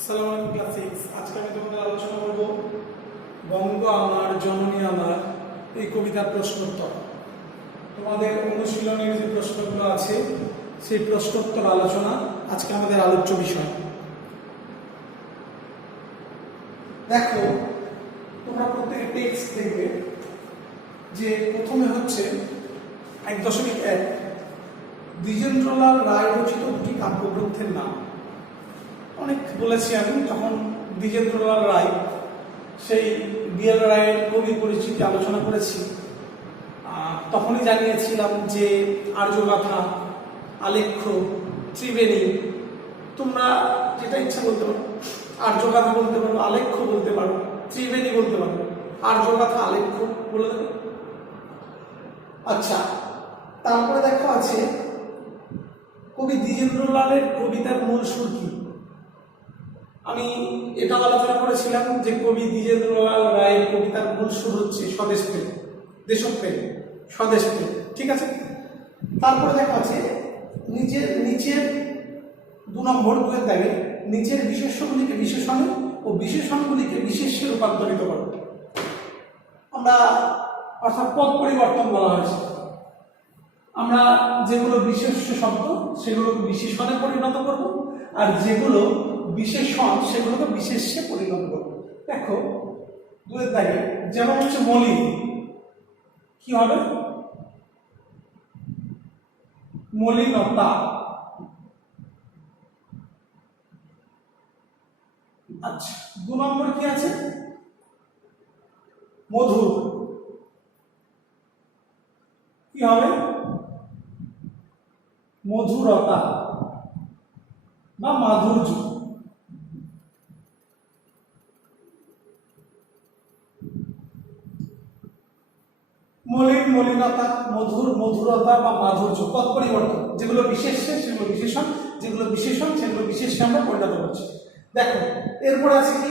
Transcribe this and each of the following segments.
আসসালামু আলাইকুম ক্লাস 6। আজকে আমি তোমাদের আলোচনা করব বঙ্গ আমার জননী আমার এই কবিতার প্রশ্নোত্তর। তোমাদের অনুশীলনের যে প্রশ্নগুলো আছে সেই প্রশ্নোত্তর আলোচনা আজকে আমাদের আলোচ্য বিষয়। দেখো, তোমরা প্রত্যেকে টেক্সট দেখবে যে প্রথমে হচ্ছে 1.1 দ্বিজেন্দ্রলাল রায় রচিত দুটি কাব্যগ্রন্থের নাম। অনেক বলেছি আমি, তখন দ্বিজেন্দ্রলাল রায় সেই বিএল রায়ের কবি পরিচিতি আলোচনা করেছি। তখনই জানিয়েছিলাম যে আর্যগাথা, আলেখ্য, ত্রিবেণী, তোমরা যেটা ইচ্ছা বলতে পারো। আর্যগাথা বলতে পারো, আলেখ্য বলতে পারো, ত্রিবেণী বলতে পারো। আর্যগাথা, আলেখ্য বলে দেবে। আচ্ছা, তারপরে দেখো আছে কবি দ্বিজেন্দ্রলালের কবিতার মূল সুর কি। আমি এটা আলোচনা করেছিলাম যে কবি দ্বিজেন্দ্রলাল রায়ের কবিতার মূল সুর হচ্ছে স্বদেশপ্রেম, দেশপ্রেম, স্বদেশপ্রেম। ঠিক আছে। তারপরে দেখা আছে নিচের 2 নম্বর 2 দাগে নিচের বিশেষ্যগুলিকে বিশেষণে ও বিশেষণগুলিকে বিশেষ্যে রূপান্তরিত করো। আমরা অর্থাৎ পদ পরিবর্তন বলা হয়েছে। আমরা যেগুলো বিশেষ্য শব্দ সেগুলোকে বিশেষণে পরিণত করব, আর যেগুলো বিশেষণ সেগুলোকে বিশেষ্যে পরিণত করব। দেখো 2 দাগে যেমন হচ্ছে মলিন, কি হবে? মলিনতা। আচ্ছা, 2 নম্বর কি আছে? মধুর, কি হবে? মধুরতা বা মাধুর্য। মলিন, মলিনতা, মধুর, মধুরতা বা মাধুর্য। পদ পরিবর্তন, যেগুলো বিশেষ্যে সেগুলো বিশেষণ, যেগুলো বিশেষণ সেগুলো বিশেষ্যে আমরা পরিণত করছি। দেখো এরপর আছে কি?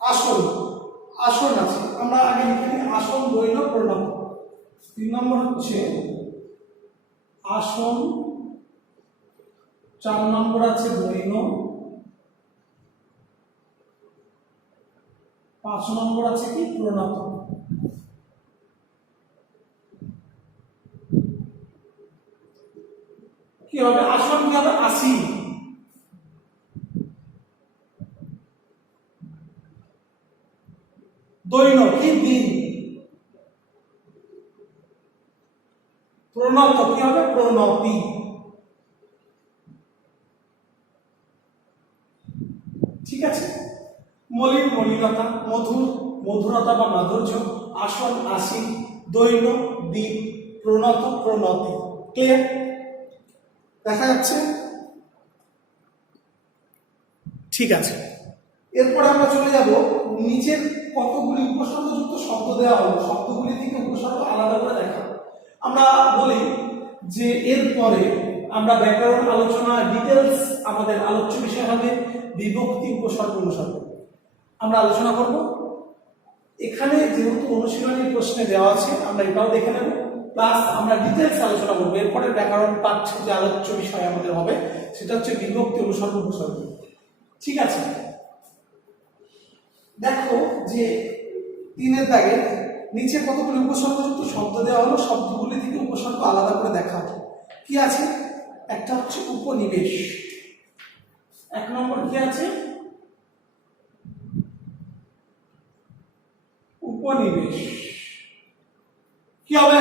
আসন। আসন আছে, আমরা আগে লিখে নিই আসন, দৈন, প্রণব। 3 নম্বর হচ্ছে আসন, 4 নম্বর আছে দৈন, 5 নম্বর আছে কি? প্রণব। কি হবে? আসন কি হবে? আসীন। দৈন কি? দিন। প্রণত কি হবে? প্রণতি। ঠিক আছে। মলিন, মলিনতা, মধুর, মধুরতা বা মাধুর্য, আসন, আসীন, দৈন, দিন, প্রণত, প্রণতি। ক্লিয়ার? দেখা যাচ্ছে? ঠিক আছে। এরপরে আমরা চলে যাব নিচের কতগুলি উপসর্গযুক্ত শব্দ দেওয়া হলো, শব্দগুলি থেকে উপসর্গ আলাদা করে দেখা। আমরা বলি যে এরপরে আমরা ব্যাকরণ আলোচনা ডিটেলস, আমাদের আলোচ্য বিষয় হবে বিভক্তি, উপসর্গ, অনুসর্গ। আমরা আলোচনা করব। এখানে যেহেতু অনুশীলনী প্রশ্নে দেওয়া আছে আমরা এটাও দেখে নেব, প্লাস আমরা ডিটেলস আলোচনা করবো। এরপরে ব্যাকরণ পাঠ যে আলোচ্য বিষয় আমাদের হবে সেটা হচ্ছে বিভক্তি, অনুসর্গ, উপসর্গ। ঠিক আছে। দেখো যে 3 দাগে নিচে কতগুলি উপসর্গযুক্ত শব্দ দেওয়া হলো, শব্দগুলি থেকে উপসর্গ আলাদা করে দেখা। কি আছে? একটা হচ্ছে উপনিবেশ। 1 নম্বর কি আছে? উপনিবেশ। কি হবে?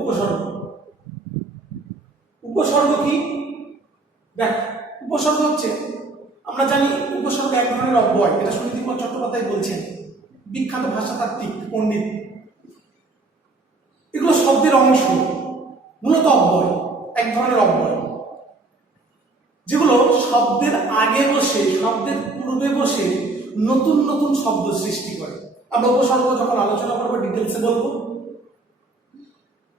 উপসর্গ। উপসর্গ কি? দেখ, উপসর্গ হচ্ছে, আমরা জানি উপসর্গ এক ধরনের অব্যয়। এটা সুনীতিকুমার চট্টোপাধ্যায় বলছেন, বিখ্যাত ভাষাতাত্ত্বিক পণ্ডিত। এগুলো শব্দের অংশ, মূলত অব্যয়, এক ধরনের অব্যয়, যেগুলো শব্দের আগে বসে, শব্দের পূর্বে বসে নতুন নতুন শব্দ সৃষ্টি করে। আমরা উপসর্গ যখন আলোচনা করবো ডিটেলসে বলবো,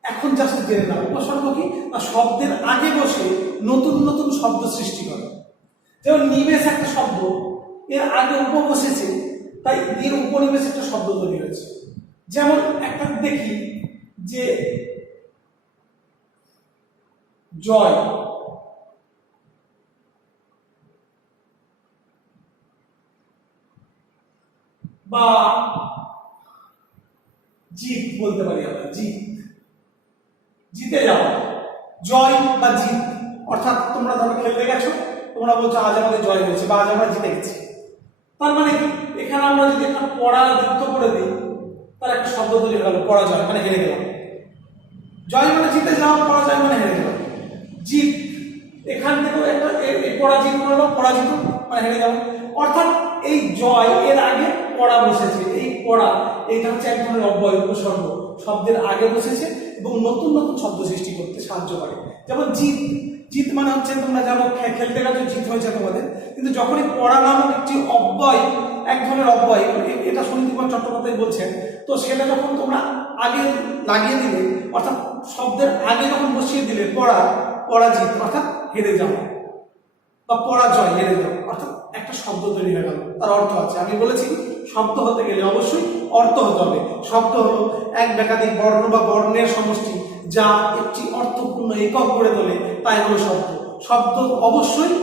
এখন জাস্ট জেনে নাও উপসর্গ কি। না, শব্দের আগে বসে নতুন নতুন শব্দ সৃষ্টি করে। যেমন নিবেশ একটা শব্দ, এর আগে উপ বসেছে, তাই এর উপনিবেশ একটা শব্দ তৈরি হয়েছে। যেমন একটা দেখি যে জয়, বা জিত বলতে পারি আমরা, জিত, জিতে যাওয়া, জয় বা জিত। অর্থাৎ তোমরা ধরো খেলতে গেছো, তোমরা বলছো আজ আমাদের জয় হয়েছে বা আজ আমরা জিতে গেছি, তার মানে কি এখানে আমরা যদি একটা পড়া যুক্ত করে দিই তার একটা শব্দ তৈরি হয়ে গেল, পরাজয় মানে হেরে গেলাম। জয় মানে জিতে যাওয়া, পরাজয় মানে হেরে গেলাম। জিত, এখান থেকে একটা পরাজিত করলো, পরাজিত মানে হেরে যাওয়া। অর্থাৎ এই জয় এর আগে পড়া বসেছে, এই পড়া এটা হচ্ছে এক ধরনের অব্যয়, উপসর্গ, শব্দের আগে বসেছে এবং নতুন নতুন শব্দ সৃষ্টি করতে সাহায্য করে। যেমন জিত, জিত মানে হচ্ছে তোমরা জানো খেলতে গেলে জিত হয়েছে তোমাদের, কিন্তু যখনই পড়া নামক একটি অব্যয়, এক ধরনের অব্যয়, এটা সুনীতি কুমার চট্টোপাধ্যায় বলছেন, তো সেটা যখন তোমরা আগে লাগিয়ে দিলে, অর্থাৎ শব্দের আগে যখন বসিয়ে দিলে পড়া, পরাজিত অর্থাৎ হেরে যাওয়া, বা পরাজয় হেরে যাওয়া, অর্থাৎ একটা শব্দ তৈরি হয়ে গেল, তার অর্থ আছে। আমি বলেছি শব্দ হতে গেলে অবশ্যই অর্থ হতে হবে। শব্দ হলো এক একাধিক বর্ণ বা বর্ণের সমষ্টি যা একটি অর্থপূর্ণ একক গড়ে তোলে, তাই হলো শব্দ। শব্দ অবশ্যই,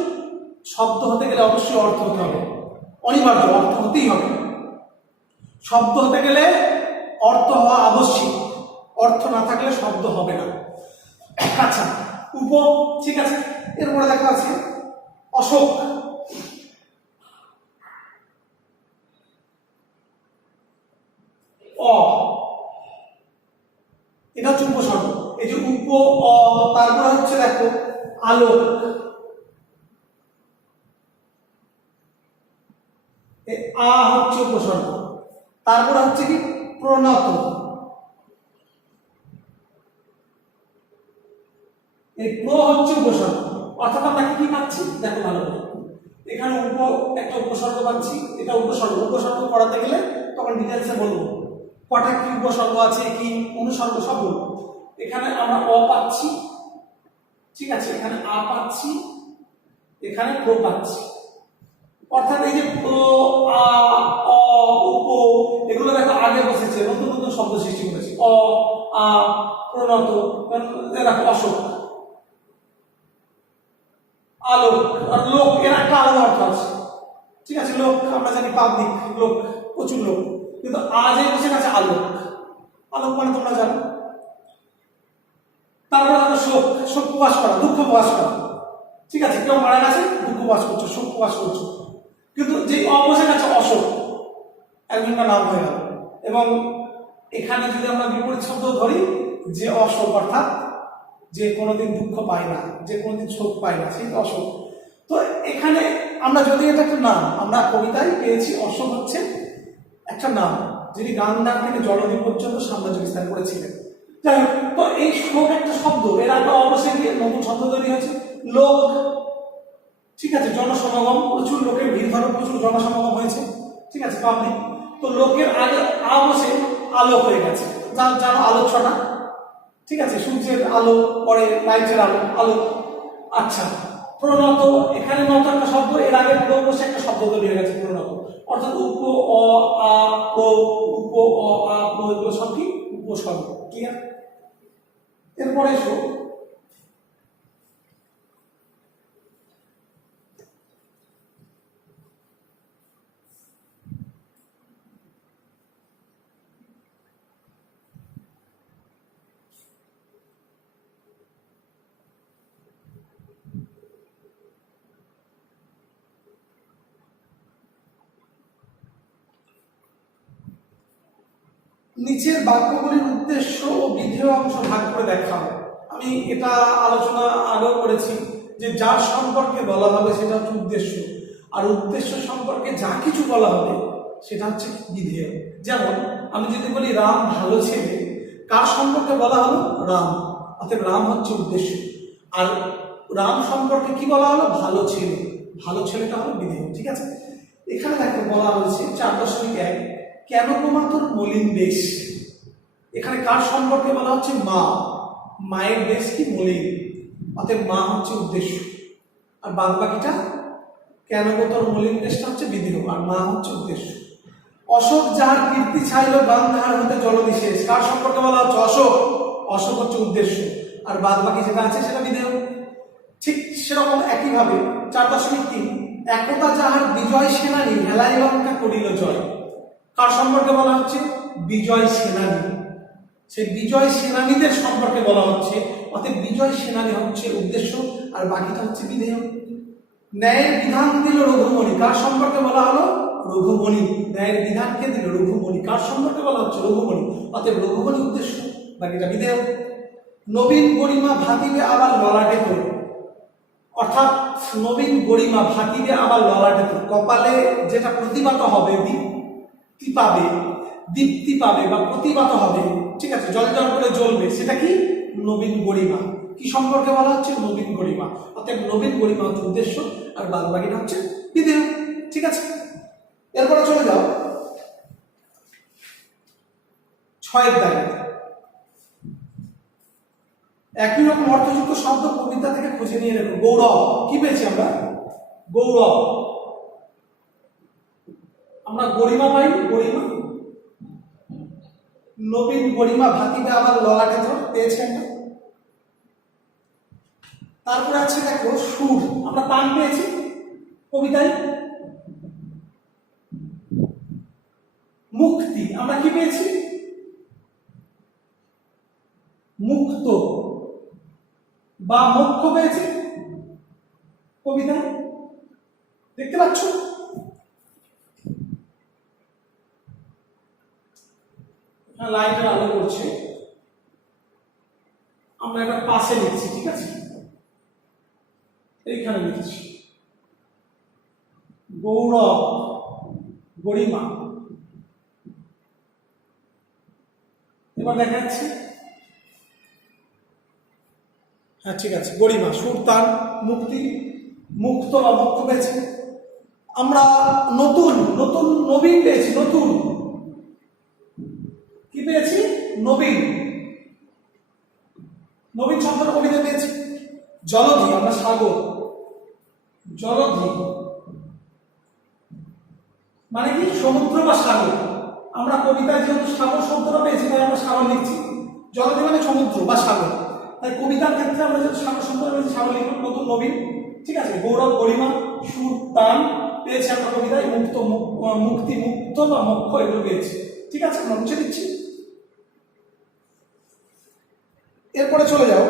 শব্দ হতে গেলে অবশ্যই অর্থ হতে হবে, অনিবার্য, অর্থ হতেই হবে। শব্দ হতে গেলে অর্থ হওয়া আবশ্যিক, অর্থ না থাকলে শব্দ হবে না। আচ্ছা, উপ, ঠিক আছে। এরপরে দেখা আছে অশোক। অ, এটা হচ্ছে উপসর্গ। এই যে উপ, অ, তারপরে হচ্ছে দেখো আলোক, আ হচ্ছে উপসর্গ, তারপরে হচ্ছে কি প্রণত, এই প্র হচ্ছে উপসর্গ। অর্থাৎ আমরা কি পাচ্ছি দেখো ভালো করে, এখানে উপ একটা উপসর্গ পাচ্ছি, এটা উপসর্গ। উপসর্গ পড়াতে গেলে তখন ডিটেলসে বলবো কটা কি উপসর্গ আছে, কি অনুসর্গ সব বলবো। এখানে আমরা অ পাচ্ছি, ঠিক আছে, এখানে আ পাচ্ছি, এখানে প্র পাচ্ছি। অর্থাৎ এই যে প্র, আ, অ, উপ, এগুলো দেখো আগে বসেছে, নতুন নতুন শব্দ সৃষ্টি করেছে। অ, আ, প্রণত, দেখো অশোক, আলোক, আর লোক, এর একটা আলাদা অর্থ আছে, ঠিক আছে। লোক আমরা জানি পাবলিক, লোক, প্রচুর লোক, কিন্তু আজ এই বসে আছে আলোক, আলোক মানে তোমরা জানো। তারপরে দেখো শোক, শোক প্রকাশ করা, দুঃখ প্রকাশ করা, ঠিক আছে। কেউ মারা গেছে, দুঃখ প্রকাশ করছো, শোক প্রকাশ করছো, কিন্তু যে অবসে গেছে অশোক, একজনকার নাম হয়ে গেল। এবং এখানে যদি আমরা বিপরীত শব্দ ধরি, যে অশোক অর্থাৎ যে কোনোদিন দুঃখ পায় না, যে কোনোদিন শোক পায় না, সেই অশোক। তো এখানে আমরা যদি এটা একটা নাম, আমরা কবিতায় পেয়েছি অশোক হচ্ছে একটা নাম, যিনি গান্ধার থেকে জলদ্বীপ পর্যন্ত সাম্রাজ্য বিস্তার করেছিলেন। যাই হোক, তো এই শোক একটা শব্দ, এর আগে অবশ্যই গিয়ে নতুন শব্দ তৈরি হয়েছে লোক, ঠিক আছে। জনসমাগম, প্রচুর লোকের ভিড় ধরো, প্রচুর জনসমাগম হয়েছে, ঠিক আছে, পাবলিক। তো লোকের আগে আ বসে আলোক হয়ে গেছে, জানো আলোক ছটা, ঠিক আছে, সূর্যের আলো, পরে লাইটের আলো, আলো। আচ্ছা, প্রণত, এখানে নত একটা শব্দ, এর আগে প্র বসে একটা শব্দ তৈরি হয়ে গেছে প্রণত, অর্থাৎ উপ, অ, আ, প্র, উপ, অ, আ, প্র, এগুলো সব কি উপসর্গ, ক্লিয়ার। এরপরে এসো নিচের বাক্যগুলির উদ্দেশ্য ও বিধেয় অংশ ভাগ করে দেখাও। আমি এটা আলোচনা আগেও করেছি যে যার সম্পর্কে বলা হবে সেটা হচ্ছে উদ্দেশ্য, আর উদ্দেশ্য সম্পর্কে যা কিছু বলা হবে সেটা হচ্ছে বিধেয়। যেমন আমি যদি বলি রাম ভালো ছেলে, কার সম্পর্কে বলা হলো? রাম, অর্থাৎ রাম হচ্ছে উদ্দেশ্য। আর রাম সম্পর্কে কি বলা হলো? ভালো ছেলে, ভালো ছেলেটা হলো বিধেয়, ঠিক আছে। এখানে দেখো বলা হয়েছে 4.1, কেন তোমার মলিন বেশ। এখানে কার সম্পর্কে বলা হচ্ছে? মা, মায়ের বেশ কি মলিন, অতএব মা হচ্ছে উদ্দেশ্য, আর বাদ বাকিটা কেন তোর মলিন বেশটা হচ্ছে বিধেয়, আর মা হচ্ছে উদ্দেশ্য। অশোক যার কীর্তি ছাইল গান্ধার হতে জলনিশেষ, কার সম্পর্কে বলা হচ্ছে? অশোক, অশোক হচ্ছে উদ্দেশ্য, আর বাদ বাকি যেটা আছে সেটা বিধেয়। ঠিক সেরকম একইভাবে 4.3, একতা যাহার বিজয় সেনানী হেলাই লঙ্কা করিল জয়। কার সম্পর্কে বলা হচ্ছে? বিজয় সেনানী। সেই বিজয় সেনানীদের সম্পর্কে বলা হচ্ছে। অতএব বিজয় সেনানী হচ্ছে উদ্দেশ্য, আর বাকিটা হচ্ছে বিধেয়। ন্যায়ের বিধান দিল রঘুমণি, কার সম্পর্কে বলা হলো? রঘুমণি। ন্যায়ের বিধানকে দিল রঘুমণি, কার সম্পর্কে বলা হচ্ছে? রঘুমণি। অতএব রঘুমণি উদ্দেশ্য, বাকিটা বিধেয়। নবীন গরিমা ভাতিবে আবার ললাটে তোর, অর্থাৎ নবীন গরিমা ভাতিবে আবার ললাটে তোর, কপালে যেটা প্রতিভাত হবে, দীপ্তি পাবে, দীপ্তি পাবে বা প্রতিভাত হবে, ঠিক আছে, জল জল করে জ্বলবে, সেটা কি? নবীন গরিমা। কি সম্পর্কে বলা হচ্ছে? নবীন গরিমা। অর্থাৎ নবীন গরিমা হচ্ছে উদ্দেশ্য, আর বাদ বাকিটা হচ্ছে বিধেয়। ঠিক আছে, এরপরে চলে যাও 6 দাগে। একই রকম অর্থযুক্ত শব্দ কবিতা থেকে খুঁজে নিয়ে লেখো। গৌরব, কি পেয়েছি আমরা? গৌরব। আমরা গরিমা পাই, গরিমা। নবীন গরিমা ভাতিবে আবার ললাটে তোর, পেয়েছি আমরা। তারপরে আছে দেখো সুর, আমরা তান পেয়েছি কবিতায়। মুক্তি, আমরা কি পেয়েছি? মুক্ত বা মোক্ষ পেয়েছি কবিতায়, দেখতে পাচ্ছ? লাইনটা আলো করছে, আমরা একটা পাশে লিখছি, ঠিক আছে, এইখানে লিখছি গৌরব, গরিমা। এবার দেখাচ্ছি, হ্যাঁ ঠিক আছে, গরিমা, সুর, তান, মুক্তি, মুক্ত বা মোক্ষ পেয়েছি আমরা। নতুন, নতুন, নবীন পেয়েছি, নতুন, কি পেয়েছি? নবীন, নবীন শব্দ কবিতা পেয়েছি। জলধি, আমরা সাগর, জলধি মানে কি? সমুদ্র বা সাগর। আমরা কবিতায় যেহেতু সাগর শব্দটা পেয়েছি, তাই আমরা সাগর লিখছি। জলধি মানে সমুদ্র বা সাগর, তাই কবিতার ক্ষেত্রে আমরা যেহেতু সাগর শব্দটা পেয়েছি, সাগর লিখব। নতুন, নবীন, ঠিক আছে। গৌরব, গরিমা, সুর, তান পেয়েছি আমরা কবিতায়। মুক্ত, মুক্তি, মুক্ত বা মোক্ষ, এগুলো পেয়েছি, ঠিক আছে, আমরা মুছে দিচ্ছি। এরপরে চলে যাও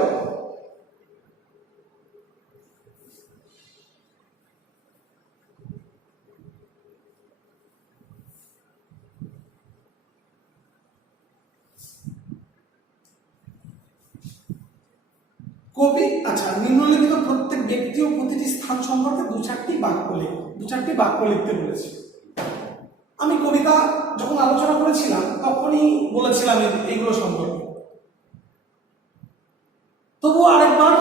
কবি। আচ্ছা, নিম্নলিখিত প্রত্যেক ব্যক্তি ও প্রতিটি স্থান সম্পর্কে 2-4টি বাক্য লিখো। 2-4টি বাক্য লিখতে বলেছি। আমি কবিতা যখন আলোচনা করেছিলাম তখনই বলেছিলাম এইগুলো সম্পর্কে, তবুও আরেকবার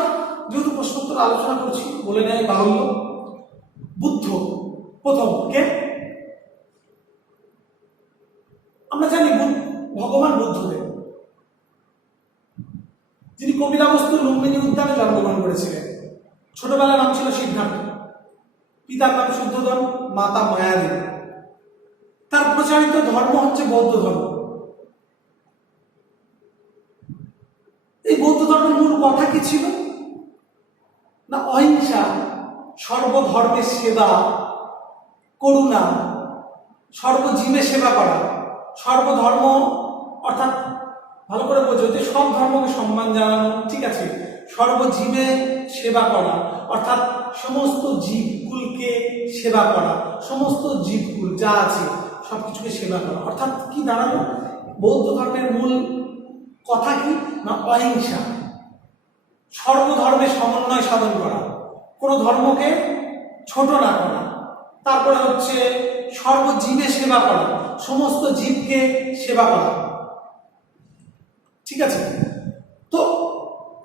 যেহেতু প্রশ্নোত্তর আলোচনা করছি, বলে নেয় বাহুল্য। বুদ্ধ প্রথম কে? আমরা জানি ভগবান বুদ্ধদেব, যিনি কপিলাবস্তু লুম্বিনী উদ্যানে জন্মগ্রহণ করেছিলেন। ছোটবেলার নাম ছিল সিদ্ধার্থ, পিতার নাম শুদ্ধোধন, মাতা মায়াদেবী। তার প্রচারিত ধর্ম হচ্ছে বৌদ্ধ ধর্ম। এই বৌদ্ধ ধর্মের মূল কথা কি ছিল? না অহিংসা, সর্বধর্মের সেবা, করুণা, সর্বজীবের সেবা করা। সর্বধর্ম অর্থাৎ ভালো করে বোঝো যে সব ধর্মকে সম্মান জানানো, ঠিক আছে। সর্বজীবে সেবা করা অর্থাৎ সমস্ত জীবকুলকে সেবা করা, সমস্ত জীবকুল যা আছে সবকিছুকে সেবা করা, অর্থাৎ কি দাঁড়ালো? বৌদ্ধ ধর্মের মূল কথা কি? না অহিংসা, সর্বধর্মের সমন্বয় সাধন করা, কোনো ধর্মকে ছোট না করা। তারপরে হচ্ছে সর্বজীবে সেবা করা, সমস্ত জীবকে সেবা করা, ঠিক আছে। তো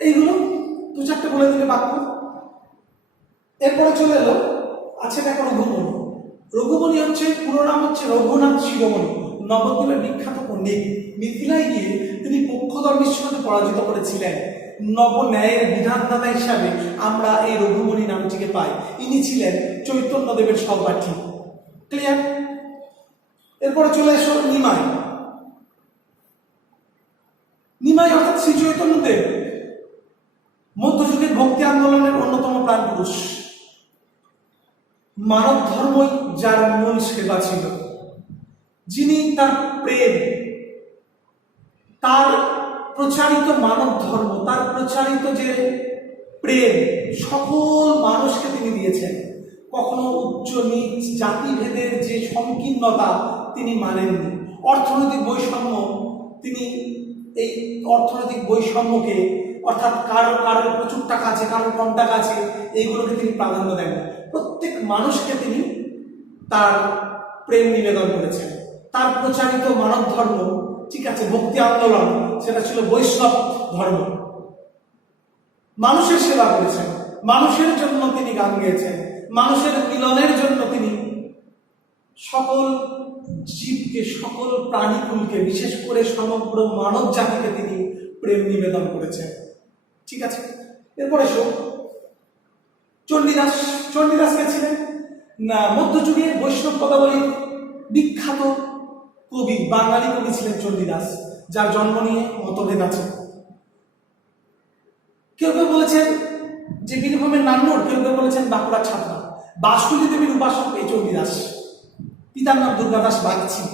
এইগুলো 2-4টে বলে দিলে বাক্য। এরপরে চলে এলো আছে দেখো রঘুমণি। রঘুমণি হচ্ছে পুরো নাম হচ্ছে রঘুনাথ শিরোমণি, নবদ্বীপের বিখ্যাত পণ্ডিত। মিথিলায় গিয়ে তিনি পক্ষধর্মীর সাথে পরাজিত করেছিলেন। নবন্যায়ের বিধানদাতা হিসাবে আমরা এই রঘুমণি নামটিকে পাই। ইনি ছিলেন চৈতন্যদেবের সহপাঠী। ক্লিয়ার? এরপরে চলে এসো নিমাই। নিমাই অর্থাৎ শ্রী চৈতন্যদেব মধ্যযুগের ভক্তি আন্দোলনের অন্যতম প্রাণ পুরুষ। মানব ধর্মই যার মূল সেবা ছিল। যিনি তার প্রেম, তার প্রচারিত মানব ধর্ম, তার প্রচারিত যে প্রেম সকল মানুষকে তিনি দিয়েছেন। কখনো উচ্চ নিচ জাতিভেদের যে সংকীর্ণতা তিনি মানেননি। অর্থনৈতিক বৈষম্য, তিনি এই অর্থনৈতিক বৈষম্যকে, অর্থাৎ কারোর প্রচুর টাকা আছে, কারোর কম টাকা আছে, এইগুলোকে তিনি প্রাধান্য দেন। প্রত্যেক মানুষকে তিনি তার প্রেম নিবেদন করেছেন। তার প্রচারিত মানব ধর্ম, ঠিক আছে, ভক্তি আন্দোলন, সেটা ছিল বৈষ্ণব ধর্ম। মানুষের সেবা করেছেন, মানুষের জন্য তিনি গান গেয়েছেন, মানুষের মিলনের জন্য তিনি সকল জীবকে, সকল প্রাণীকুলকে, বিশেষ করে সমগ্র মানব জাতিকে তিনি প্রেম নিবেদন করেছেন। ঠিক আছে, এরপরে চণ্ডীদাস। চণ্ডীদাস কে ছিলেন না মধ্যযুগের বৈষ্ণব পদাবলীর বিখ্যাত কবি, বাঙালি কবি ছিলেন চণ্ডীদাস, যার জন্ম নিয়ে মতভেদ আছে। কেউ কেউ বলেছেন যে বীরভূমের নান্নর, কেউ কেউ বলেছেন বাঁকুড়ার ছাত্রা। বাসুলি দেবীর উপাসক এই চণ্ডীদাস, পিতার নাম দুর্গাদাস বাগচি।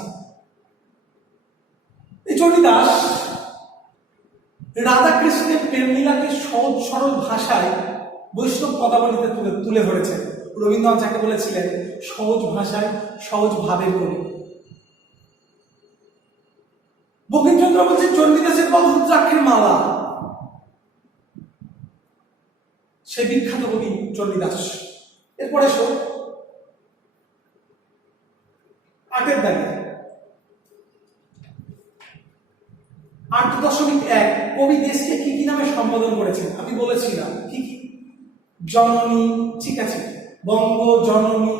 এই চণ্ডীদাস রাধাকৃষ্ণের প্রেমলীলাকে সহজ সরল ভাষায় বৈষ্ণব পদাবলীতে তুলে ধরেছেন। রবীন্দ্রনাথ যাকে বলেছিলেন সহজ ভাষায় সহজ ভাবের কবি। বঙ্কিমচন্দ্র বলছেন চণ্ডীদাসের পদ রুদ্রাক্ষের মালা। সেই বিখ্যাত কবি চণ্ডীদাস। এরপরে 8 দাগে 8.1 কবি দেশকে কি কি নামে সম্বোধন করেছেন আমি বলেছিলাম। কি কি? জননী, ঠিক আছে, বঙ্গ জননী,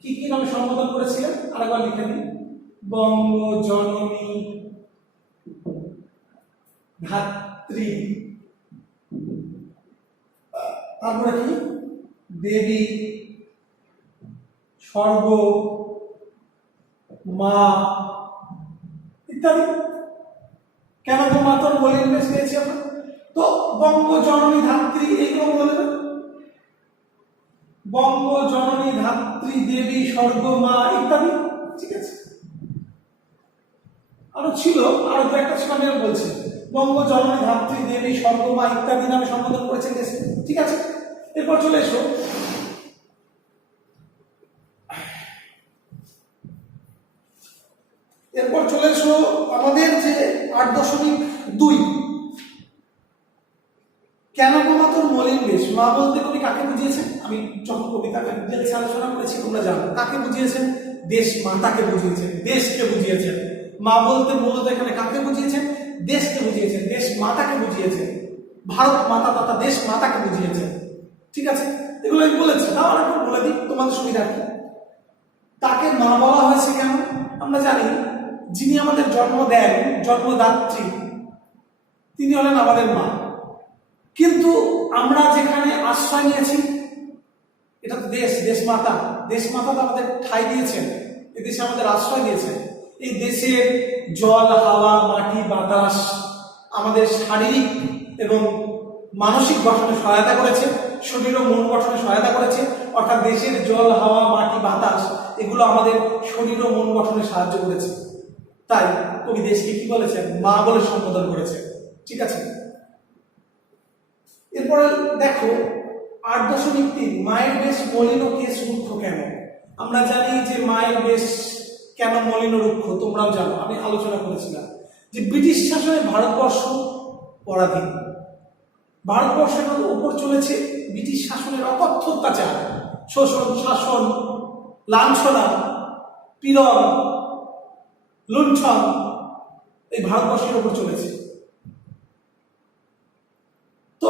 কি কি নামে সম্বোধন করেছিলেন আরেকবার লিখে দিন। বঙ্গ জননী, ধাত্রী, তারপরে কি দেবী, স্বর্গ মা ইত্যাদি। কেন গো মাতর মলিন বেশ পেয়েছি আমরা? তো বঙ্গ জননী ধাত্রী এইগুলো বলবেন। বঙ্গ জননী ধাত্রী দেবী স্বর্গ মা ইত্যাদি, ঠিক আছে। আরো ছিল, আরো দু একটা ছিল, আমি বলছি। বঙ্গ জননী ধাত্রী দেবী স্বর্গ মা ইত্যাদি নামে সম্বোধন করেছেন দেশে, ঠিক আছে। এরপর চলে এসো আমাদের যে 8.2 কেন মাতর মলিন বেশ। মা বলতে কবি কাকে বুঝিয়েছেন? আমি যখন কবিতাকে ডিটেলস আলোচনা করেছি তোমরা জানো কাকে বুঝিয়েছেন। দেশ মাতাকে বুঝিয়েছেন, দেশকে বুঝিয়েছেন। মা বলতে মূলত এখানে কাকে বুঝিয়েছেন? দেশকে বুঝিয়েছেন, দেশ মাতাকে বুঝিয়েছেন, ভারত মাতা তথা দেশ মাতাকে বুঝিয়েছেন, ঠিক আছে। এগুলো আমি বলেছি, তাও আরেকবার বলে দিই তোমাদের সুবিধার্থে। তাকে মা বলা হয়েছে কেন? আমরা জানি যিনি আমাদের জন্ম দেন, জন্মদাত্রী, তিনি হলেন আমাদের মা। কিন্তু আমরা যেখানে আশ্রয় নিয়েছি এটা তো দেশ, দেশ মাতা। দেশ মাতা তো আমাদের ঠাঁই দিয়েছেন, এই দেশে আমাদের আশ্রয় দিয়েছেন। এই দেশের জল, হাওয়া, মাটি, বাতাস আমাদের শারীরিক এবং মানসিক গঠনে সহায়তা করেছে, শরীর ও মন গঠনে সহায়তা করেছে। অর্থাৎ দেশের জল, হাওয়া, মাটি, বাতাস এগুলো আমাদের শরীর ও মন গঠনে সাহায্য করেছে। তাই কবি দেশকে কি বলেছেন? মা বলে সম্বোধন করেছে, ঠিক আছে। এরপরে দেখো 8.3 মায়ের বেশ মলিন ও কেশ রুক্ষ কেন? আমরা জানি যে মায়ের বেশ কেন মলিন ও রুক্ষ তোমরাও জানো, আমি আলোচনা করেছিলাম যে ব্রিটিশ শাসনে ভারতবর্ষ পরাধীন। ভারতবর্ষের উপর চলেছে ব্রিটিশ শাসনের অকথ্য অত্যাচার, শোষণ, শাসন, লাঞ্ছনা, পীড়ন, লুণ্ঠন এই ভারতবর্ষের উপর চলেছে। তো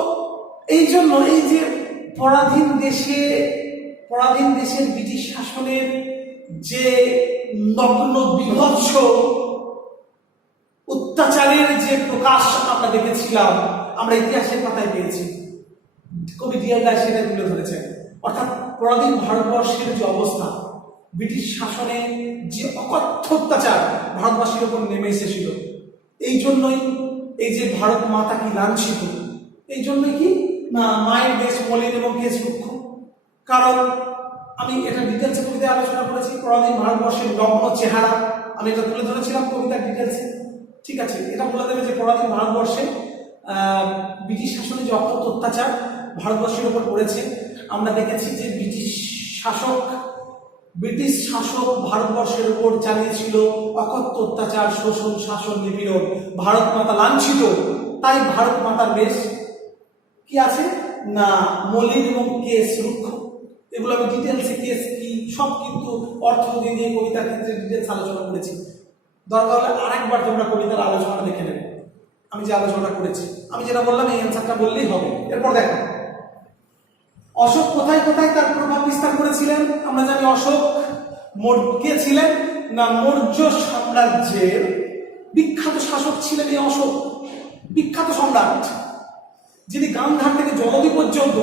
এই জন্য এই যে পরাধীন দেশের ব্রিটিশ শাসনের যে নগ্ন বিভৎস অত্যাচারের যে প্রকাশ আমরা দেখেছিলাম, আমরা ইতিহাসের পাতায় পেয়েছি, কবি ডিয়ার দাস সেটা তুলে ধরেছেন। অর্থাৎ পরাধীন ভারতবর্ষের যে অবস্থা, ব্রিটিশ শাসনে যে অকথ্য অত্যাচার ভারতবাসীর উপর নেমে এসেছিল, এই জন্যই এই যে ভারত মাতা কি লাঞ্ছিত, এই জন্যই কি না মায়ের বেশ মলিন এবং কেশ রুক্ষ। কারণ আমি এটা ডিটেলসে কবিতায় আলোচনা করেছি, পরাধীন ভারতবর্ষের নগ্ন চেহারা আমি এটা তুলে ধরেছিলাম কবিতার ডিটেলসে। ঠিক আছে, এটা বলে দেবে যে পরাধীন ভারতবর্ষে ব্রিটিশ শাসনে যে অকথ্য অত্যাচার ভারতবর্ষের উপর পড়েছে। আমরা দেখেছি যে ব্রিটিশ শাসক ভারতবর্ষের উপর চালিয়েছিল অকথ্য অত্যাচার, শোষণ, শাসন, নিপীড়ন। ভারত মাতা লাঞ্ছিত। তাই ভারত মাতার বেশ কি আছে না মলিন এবং কেস রুক্ষ। এগুলো আমি ডিটেলসে কেস কি সব কিন্তু অর্থ দিয়ে কবিতার ক্ষেত্রে ডিটেলস আলোচনা করেছি। দরকার হলে আরেকবার তোমরা কবিতার আলোচনা দেখে নেবে আমি যে আলোচনা করেছি। আমি যেটা বললাম এই অ্যান্সারটা বললেই হবে। এরপর দেখো অশোক কোথায় কোথায় তার প্রভাব বিস্তার করেছিলেন। আমরা জানি অশোক কে ছিলেন না মৌর্য সাম্রাজ্যের বিখ্যাত শাসক ছিলেন। এই অশোক বিখ্যাত সম্রাট, যিনি গান্ধার থেকে জলদি পর্যন্ত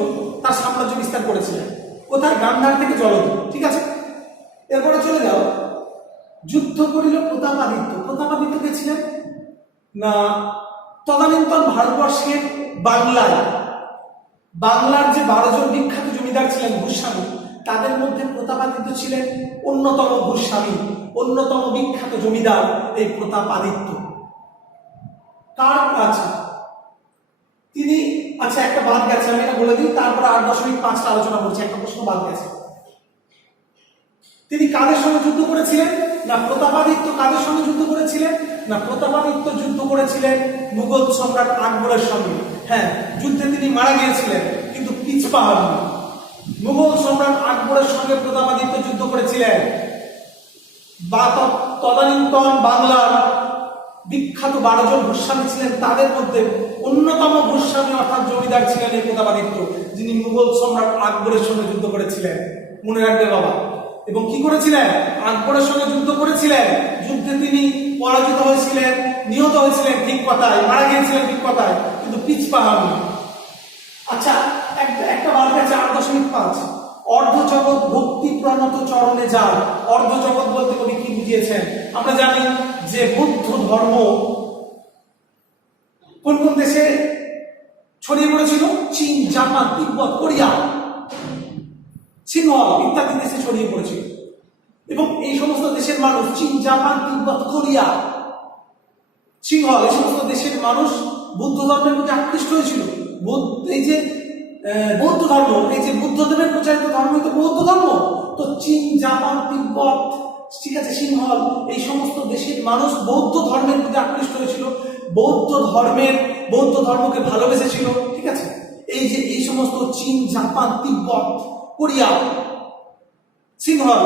তার সাম্রাজ্য বিস্তার করেছিলেন। কোথায়? গান্ধার থেকে জলদি। ঠিক আছে, এরপরে চলে যাও যুদ্ধ করিল প্রতাপাদিত্য। প্রতাপাদিত্য কে ছিলেন না তদানীন্তন ভারতবর্ষের বাংলার যে 12 জন বিখ্যাত জমিদার ছিলেন ভূস্বামী, তাদের মধ্যে প্রতাপাদিত্য ছিলেন অন্যতম ভূস্বামী, অন্যতম বিখ্যাত জমিদার এই প্রতাপাদিত্য। কার আছে তিনি? আচ্ছা একটা বাদ গেছে, আমি এটা বলে দিই, তারপরে 8.5টা আলোচনা করছি। একটা প্রশ্ন বাদ গেছে। তিনি কাদের সঙ্গে যুদ্ধ করেছিলেন না প্রতাপাদিত্য কাদের সঙ্গে যুদ্ধ করেছিলেন না প্রতাপাদিত্য যুদ্ধ করেছিলেন মুঘল সম্রাট আকবরের সঙ্গে। হ্যাঁ, যুদ্ধে তিনি মারা গিয়েছিলেন কিন্তু পিছপা হননি। মুঘল সম্রাট আকবরের সঙ্গে প্রতাপাদিত্য যুদ্ধ করেছিলেন। তদানীন্তন বাংলার বিখ্যাত 12 জন ভূস্বামী ছিলেন, তাদের মধ্যে অন্যতম ভূস্বামী অর্থাৎ জমিদার ছিলেন এই প্রতাপাদিত্য, যিনি মুঘল সম্রাট আকবরের সঙ্গে যুদ্ধ করেছিলেন। মনে রাখবে বাবা। এবং কি করেছিলেন? আকবরের সঙ্গে যুদ্ধ করেছিলেন। যুদ্ধে তিনি পরাজিত হয়েছিলেন, নিহত হয়েছিলেন ঠিক কথায়, মারা গিয়েছিলেন ঠিক কথায়, কিন্তু পিছপা হননি। আচ্ছা একটা বার গেছে 8.5 অর্ধজগৎ ভক্তি প্রণত চরণে যান। অর্ধজগৎ বলতে কবি কি বুঝিয়েছেন? আমরা জানি যে বুদ্ধ ধর্ম কোন কোন দেশে ছড়িয়ে পড়েছিল? চীন, জাপান, তিব্বত, কোরিয়া, সিংহল ইত্যাদি দেশে ছড়িয়ে পড়েছিল। এবং এই সমস্ত দেশের মানুষ, চীন, জাপান, তিব্বত, কোরিয়া, সিংহল, এই সমস্ত দেশের মানুষ বুদ্ধ ধর্মের প্রতি আকৃষ্ট হয়েছিল। এই যে বৌদ্ধ ধর্ম, এই যে বুদ্ধদেবের প্রচারিত ধর্ম, তো বৌদ্ধ ধর্ম। তো চীন, জাপান, তিব্বত, ঠিক আছে, সিংহল, এই সমস্ত দেশের মানুষ বৌদ্ধ ধর্মের প্রতি আকৃষ্ট হয়েছিল, বৌদ্ধ ধর্মকে ভালোবেসেছিল। ঠিক আছে, এই সমস্ত চীন, জাপান, তিব্বত, কোরিয়া, সিংহল,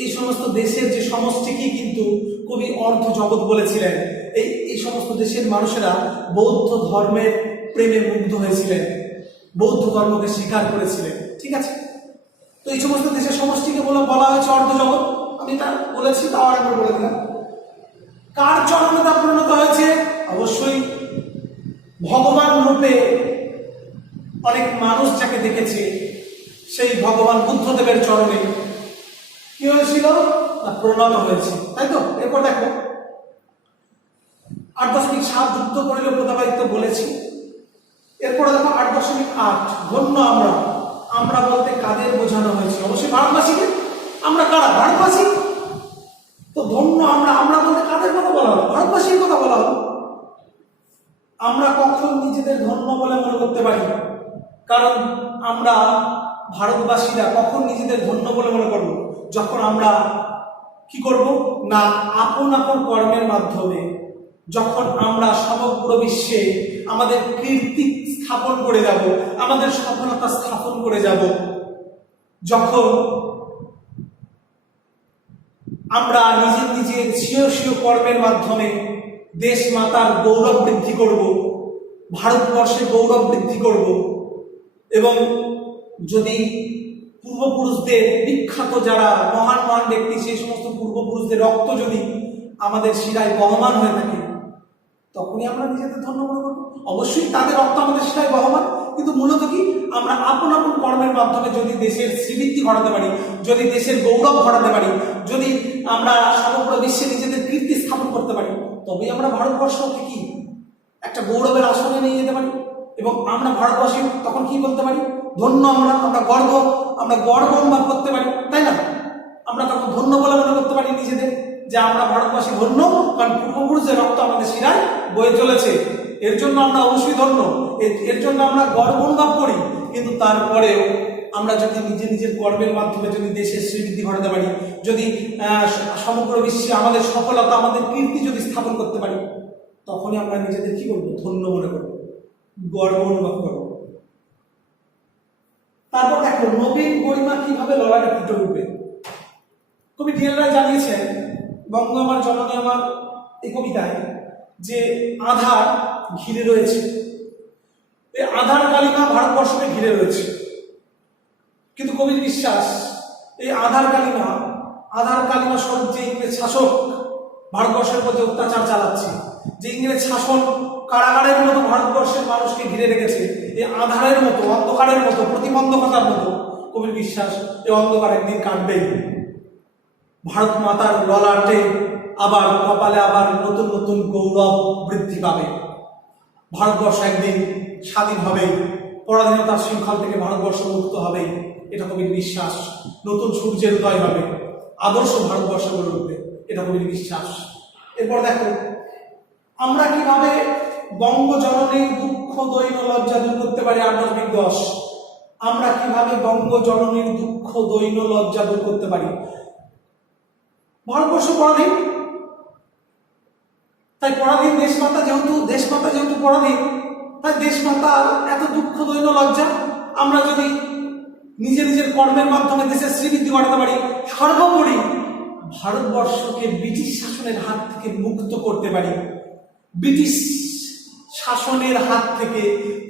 এই সমস্ত দেশের যে সমষ্টিকে কিন্তু কবি অর্ধ জগৎ বলেছিলেন। এই সমস্ত দেশের মানুষেরা বৌদ্ধ ধর্মের প্রেমে মুগ্ধ হয়েছিলেন, বৌদ্ধ ধর্মকে স্বীকার করেছিলেন। ঠিক আছে, তো এই সমস্ত দেশের সমষ্টিকে বলা হয়েছে অর্ধ জগৎ। আমি তা বলেছি, তাও আরেকবার বলে দিলাম। কার চরণে তা পরিণত হয়েছে? অবশ্যই ভগবান রূপে অনেক মানুষ যাকে দেখেছে সেই ভগবান বুদ্ধদেবের চরণে কি হয়েছিল না প্রণত হয়েছে, তাই তো। এরপর দেখো 8.7 যুদ্ধ করিল প্রতাপাদিত্য বলেছি। এরপরে দেখো 8.8 ধন্য আমরা বলতে কাদের বোঝানো হয়েছে? অবশ্যই ভারতবাসীকে। আমরা কারা? ভারতবাসী। তো ধন্য আমরা বলতে কাদের কথা বলা হলো? ভারতবাসীর কথা বলা হলো। আমরা কখন নিজেদের ধন্য বলে মনে করতে পারি? কারণ আমরা ভারতবাসীরা কখন নিজেদের ধন্য বলে মনে করব? যখন আমরা কি করব না আপন আপন কর্মের মাধ্যমে, যখন আমরা সমগ্র বিশ্বে আমাদের কীর্তি স্থাপন করে যাব, আমাদের সফলতা স্থাপন করে যাব, যখন আমরা নিজের স্বীয় কর্মের মাধ্যমে দেশ মাতার গৌরব বৃদ্ধি করব, ভারতবর্ষের গৌরব বৃদ্ধি করব। এবং যদি পূর্বপুরুষদের বিখ্যাত যারা মহান মহান ব্যক্তি, সেই সমস্ত পূর্বপুরুষদের রক্ত যদি আমাদের শিরায় বহমান হয়ে থাকে, তখনই আমরা নিজেদের ধন্য মনে করব। অবশ্যই তাদের রক্ত আমাদের শিরায় বহমান, কিন্তু মূলত কি আমরা আপন আপন কর্মের মাধ্যমে যদি দেশের শ্রীবৃদ্ধি ঘটাতে পারি, যদি দেশের গৌরব ঘটাতে পারি, যদি আমরা সমগ্র বিশ্বে নিজেদের কীর্তি স্থাপন করতে পারি, তবেই আমরা ভারতবর্ষকে কি একটা গৌরবের আসনে নিয়ে যেতে পারি। এবং আমরা ভারতবাসী তখন কি বলতে পারি? ধন্য আমরা গর্ব অনুভব করতে পারি, তাই না? আমরা তখন ধন্য বলে মনে করতে পারি নিজেদের। যে আমরা ভারতবাসী ধন্য, কারণ পূর্বপুরুষের রক্ত আমাদের শিরায় বয়ে চলেছে, এর জন্য আমরা অবশ্যই ধন্য, এর জন্য আমরা গর্ব অনুভব করি। কিন্তু তারপরেও আমরা যদি নিজের কর্মের মাধ্যমে যদি দেশের শ্রীবৃদ্ধি ঘটাতে পারি, যদি সমগ্র বিশ্বে আমাদের সফলতা, আমাদের কীর্তি যদি স্থাপন করতে পারি, তখনই আমরা নিজেদের কি করবো? ধন্য মনে করবো, গর্ব অনুভব করবো। তারপর দেখো নবীন গরিমা কিভাবে লড়াইয়ে ফুটে উঠবে। কবি ডিএল রায় জানিয়েছেন বঙ্গ আমার জননী আমার এই কবিতায় যে আধার ঘিরে রয়েছে, এই আধার কালিমা ভারতবর্ষকে ঘিরে রয়েছে। কিন্তু কবির বিশ্বাস এই আধার কালিমা স্বরূপ যে ইংরেজ শাসক ভারতবর্ষের প্রতি অত্যাচার চালাচ্ছে, যে ইংরেজ শাসন কারাগারের মতো ভারতবর্ষের মানুষকে ঘিরে রেখেছে, এই আধারের মতো, অন্ধকারের মতো, প্রতিবন্ধকতার মতো, কবির বিশ্বাস এই অন্ধকার একদিন কাটবেই। ভারত মাতার ললাটে আবার কপালে আবার নতুন নতুন গৌরব বৃদ্ধি পাবে। ভারতবর্ষ একদিন স্বাধীন হবে, পরাধীনতার শৃঙ্খল থেকে ভারতবর্ষ মুক্ত হবে, এটা কবির বিশ্বাস। নতুন সূর্যের উদয় হবে, আদর্শ ভারতবর্ষ গড়ে উঠবে, এটা কবির বিশ্বাস। এরপর দেখো আমরা কিভাবে বঙ্গজননীর দুঃখ দৈন্য লজ্জা দূর করতে পারি। 8.10 আমরা কিভাবে বঙ্গজননীর দুঃখ দৈন্য লজ্জা দূর করতে পারি। ভারতবর্ষ পরাধীন, তাই পরাধীন দেশমাতা যেহেতু পরাধীন, তাই দেশমাতার এত দুঃখ দৈন্য লজ্জা আমরা যদি নিজের কর্মের মাধ্যমে দেশের শ্রীবৃদ্ধি ঘটাতে পারি, সর্বোপরি ভারতবর্ষকে ব্রিটিশ শাসনের হাত থেকে মুক্ত করতে পারি, ব্রিটিশ শাসনের হাত থেকে,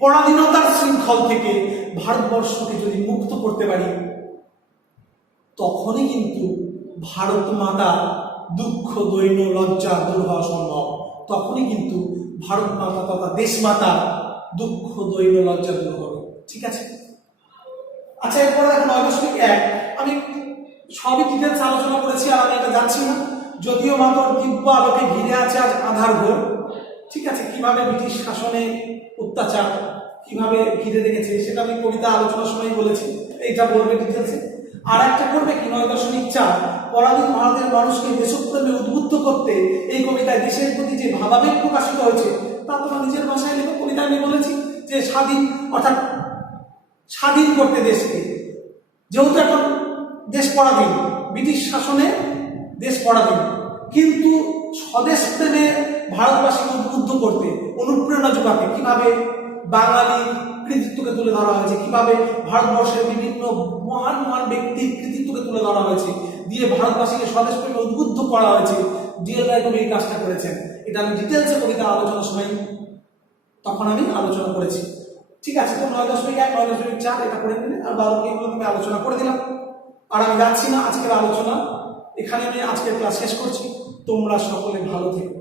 পরাধীনতার শৃঙ্খল থেকে ভারতবর্ষকে যদি মুক্ত করতে পারি, তখনই কিন্তু ভারত মাতা দুঃখ দৈন্য লজ্জা দূর হওয়া সম্ভব। তখনই কিন্তু ভারত মাতা তথা দেশ মাতা দুঃখ দৈন্য লজ্জা দূর হবে। ঠিক আছে? আচ্ছা, এরপরে দেখো 9.1 আমি সবই ডিটেলস আলোচনা করেছি, আর আমি এটা যাচ্ছি না। যদিও মাত্র দিব্য আলোকে ঘিরে আছে আজ আধার ঘোর। ঠিক আছে, কিভাবে ব্রিটিশ শাসনে অত্যাচার কিভাবে ঘিরে রেখেছে সেটা আমি কবিতা আলোচনার সময় বলেছি, এইটা বলবে ডিটেলসে। আর একটা করবে কি 9.4 পরাধীন ভারতের মানুষকে দেশপ্রেমে উদ্বুদ্ধ করতে এই কবিতায় দেশের প্রতি যে ভাবাবেগ প্রকাশিত হয়েছে তা তোমার নিজের ভাষায় লেখো। কবিতায় আমি বলেছি যে স্বাধীন করতে দেশকে, যেহেতু এখন দেশ পরাধীন, ব্রিটিশ শাসনে দেশ পরাধীন, কিন্তু স্বদেশ প্রেমে ভারতবাসীকে উদ্বুদ্ধ করতে, অনুপ্রেরণা যোগাতে কিভাবে বাঙালি কৃতিত্বকে তুলে ধরা হয়েছে, কিভাবে ভারতবর্ষের বিভিন্ন মহান ব্যক্তির কৃতিত্বকে তুলে ধরা হয়েছে, দিয়ে ভারতবাসীকে স্বদেশ প্রেমে উদ্বুদ্ধ করা হয়েছে। ডিএল রায় কবি এই কাজটা করেছেন। এটা আমি ডিটেলসে কবিতা আলোচনার সময় তখন আমি আলোচনা করেছি। ঠিক আছে, তো 9.1 9.4 এটা করে নিলে, আর বাকি এগুলো আমি আলোচনা করে দিলাম। আর আমি যাচ্ছি না আজকের আলোচনা, এখানে আমি আজকের ক্লাস শেষ করছি। তোমরা সকলে ভালো থেকো।